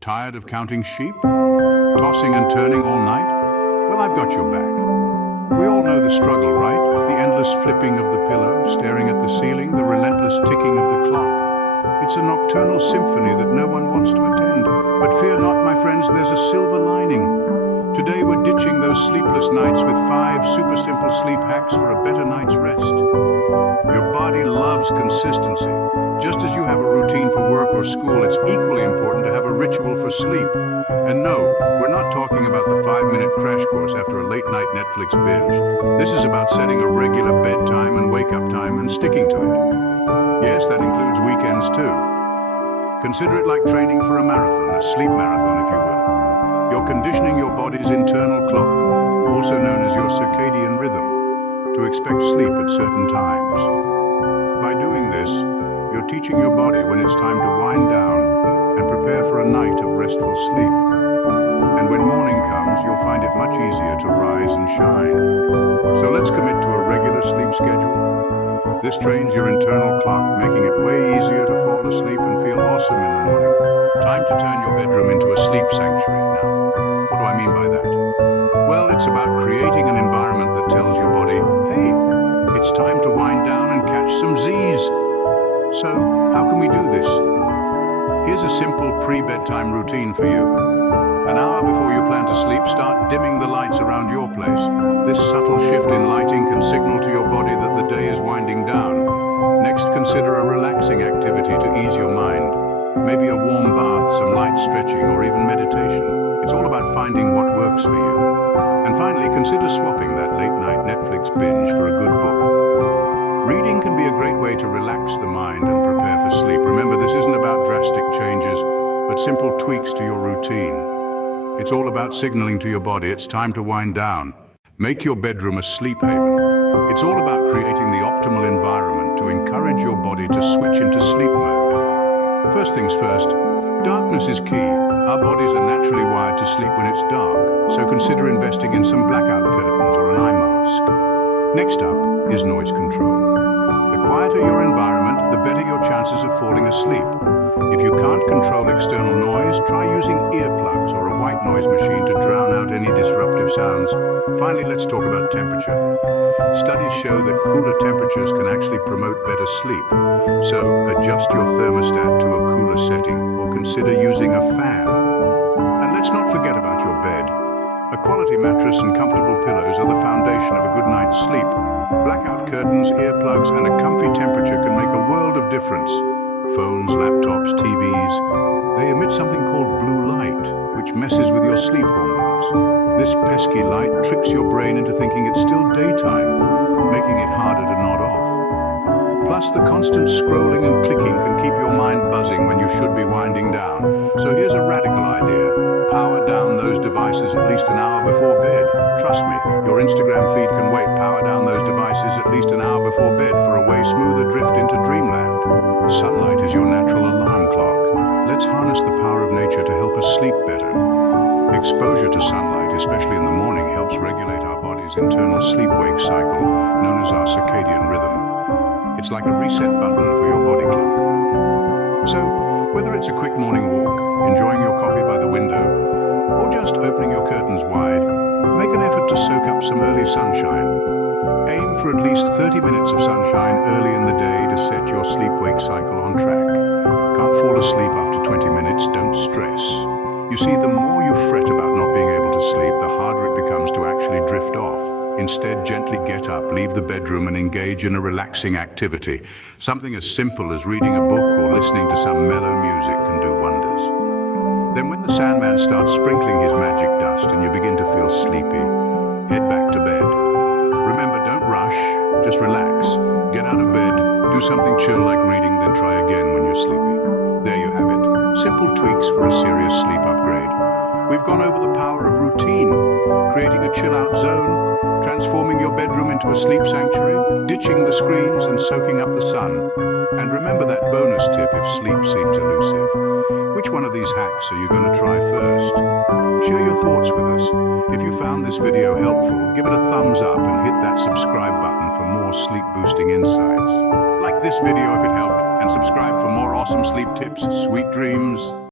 Tired of counting sheep? Tossing and turning all night? Well, I've got your back. We all know the struggle, right? The endless flipping of the pillow, staring at the ceiling, the relentless ticking of the clock. It's a nocturnal symphony that no one wants to attend. But fear not, my friends, there's a silver lining. Today we're ditching those sleepless nights with 5 super simple sleep hacks for a better night's rest. Your body loves consistency. Just as you have a routine for work or school, it's equally important to have a ritual for sleep. And no, we're not talking about the 5-minute crash course after a late-night Netflix binge. This is about setting a regular bedtime and wake-up time and sticking to it. Yes, that includes weekends too. Consider it like training for a marathon, a sleep marathon if you will. You're conditioning your body's internal clock, also known as your circadian rhythm, to expect sleep at certain times. By doing this, you're teaching your body when it's time to wind down and prepare for a night of restful sleep. And when morning comes, you'll find it much easier to rise and shine. So let's commit to a regular sleep schedule. This trains your internal clock, making it way easier to fall asleep and feel awesome in the morning. Time to turn your bedroom into a sleep sanctuary now. What do I mean by that? Well, it's about creating an environment that tells your body, hey, it's time to wind down and catch some Z's. So, how can we do this? Here's a simple pre-bedtime routine for you. An hour before you plan to sleep, start dimming the lights around your place. This subtle shift in lighting can signal to your body that the day is winding down. Next, consider a relaxing activity to ease your mind. Maybe a warm bath, some light stretching, or even meditation. It's all about finding what works for you. And finally, consider swapping that late-night Netflix binge for a good book. Reading can be a great way to relax the mind and prepare for sleep. Remember, this isn't about drastic changes, but simple tweaks to your routine. It's all about signaling to your body it's time to wind down. Make your bedroom a sleep haven. It's all about creating the optimal environment to encourage your body to switch into sleep mode. First things first, darkness is key. Our bodies are naturally wired to sleep when it's dark, so consider investing in some blackout curtains or an eye mask. Next up is noise control. The quieter your environment, the better your chances of falling asleep. If you can't control external noise, try using earplugs or a white noise machine to drown out any disruptive sounds. Finally, let's talk about temperature. Studies show that cooler temperatures can actually promote better sleep. So adjust your thermostat to a cooler setting or consider using a fan. And let's not forget about your bed. A quality mattress and comfortable pillows are the foundation of a good night's sleep. Blackout curtains, earplugs, and a comfy temperature can make a world of difference. Phones, laptops, TVs, they emit something called blue light, which messes with your sleep hormones. This pesky light tricks your brain into thinking it's still daytime, making it harder to nod off. Plus, the constant scrolling and clicking can keep your mind buzzing when you should be winding down. So here's a radical idea. Power down those devices at least an hour before bed. Trust me, your Instagram feed can wait. Power down those devices at least an hour before bed for a way smoother drift into dreamland. Sunlight is your natural alarm clock. Let's harness the power of nature to help us sleep better. Exposure to sunlight, especially in the morning, helps regulate our body's internal sleep-wake cycle, known as our circadian rhythm. It's like a reset button for your body clock. So, whether it's a quick morning walk, enjoying your coffee by the window, or just opening your curtains wide, make an effort to soak up some early sunshine. Aim for at least 30 minutes of sunshine early in the day to set your sleep-wake cycle on track. Can't fall asleep after 20 minutes, don't stress. You see, the more you fret about not being able to sleep, the harder it becomes to actually drift off. Instead, gently get up, leave the bedroom and engage in a relaxing activity. Something as simple as reading a book or listening to some mellow music can do wonders. Then when the Sandman starts sprinkling his magic dust and you begin to feel sleepy, head back to bed. Remember, don't rush, just relax. Get out of bed, do something chill like reading, then try again when you're sleepy. There you have it. Simple tweaks for a serious sleep upgrade. We've gone over the power of routine, creating a chill-out zone, transforming your bedroom into a sleep sanctuary, ditching the screens and soaking up the sun. And remember that bonus tip if sleep seems elusive. Which one of these hacks are you going to try first? Share your thoughts with us. If you found this video helpful, give it a thumbs up and hit that subscribe button for more sleep-boosting insights. Like this video if it helped, and subscribe for more awesome sleep tips. Sweet dreams.